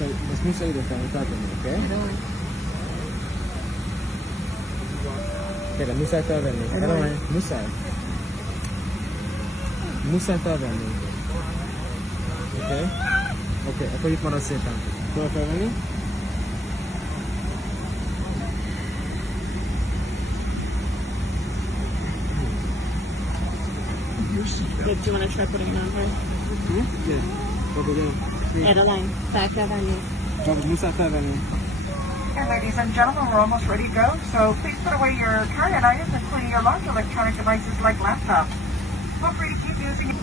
Mas não sair dessa metade, ok? Pera, Musa tá vendo? Não é, Musa. Musa tá vendo? Ok? Ok, aku ikut mana setan. Kau apa ni? Do you want to try putting it on her? Yeah. Bago yan. Adeline, back Adeline. Bago Musa tá vendo? Okay, ladies and gentlemen, we're almost ready to go, so please put away your carry-on items, including your large electronic devices like laptops. Feel free to keep using it.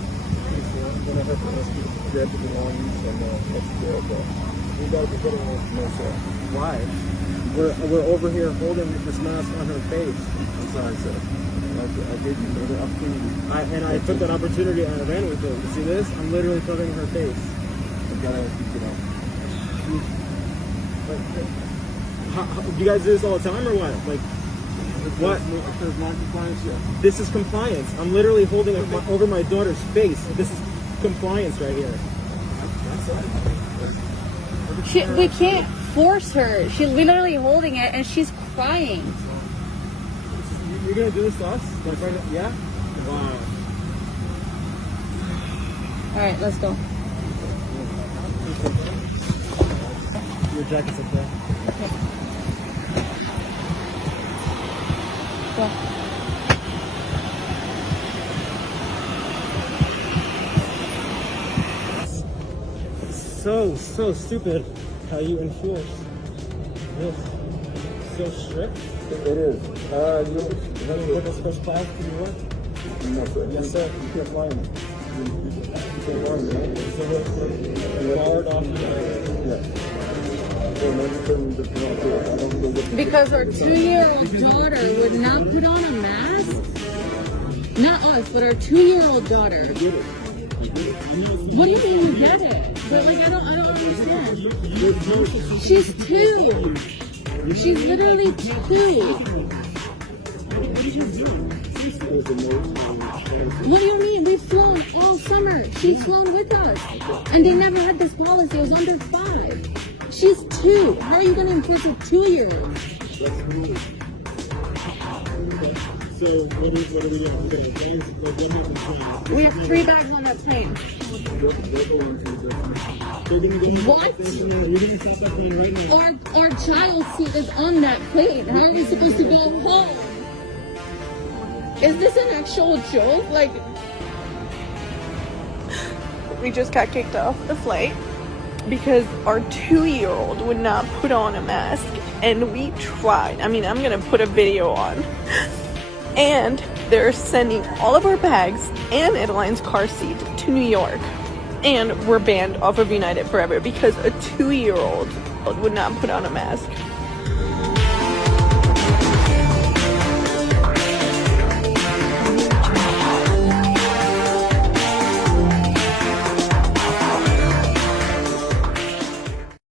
Why? We're over here holding this mask on her face. I'm sorry, sir. I gave you another opportunity. I took that opportunity and I ran with it. You see this? I'm literally covering her face. I gotta keep it up. You guys do this all the time or what? Like, what? There's non-compliance, yeah. This is compliance. I'm literally holding it over my daughter's face. This is compliance right here. We can't force her. She's literally holding it and she's crying. You're gonna do this to us? Like right now? Yeah? Wow. Alright, let's go. Your jacket's up there. Okay. Go. So stupid how you enforce this. So strict. It is. You have to give us first class to New York? No, sir. Yes, sir. You can't fly me. You can't fly me, right? So we're barred off the Yeah. So now you couldn't just not do it. I don't know what Because our 2-year-old daughter would not put on a mask. Not us, but our 2-year-old daughter. What do you mean you get it? But like I don't understand. She's 2. She's literally 2. What do you mean? We've flown all summer. She's flown with us. And they never had this policy. It was under 5. She's 2. How are you going to enforce a 2-year-old? So what are we doing? We have 3 bags on that plane. What? Our child seat is on that plane. How are we supposed to go home? Is this an actual joke? Like, we just got kicked off the flight because our 2-year-old would not put on a mask, and we tried. I mean, I'm gonna put a video on. And they're sending all of our bags and Adeline's car seat to New York. And we're banned off of United forever because a 2-year-old would not put on a mask.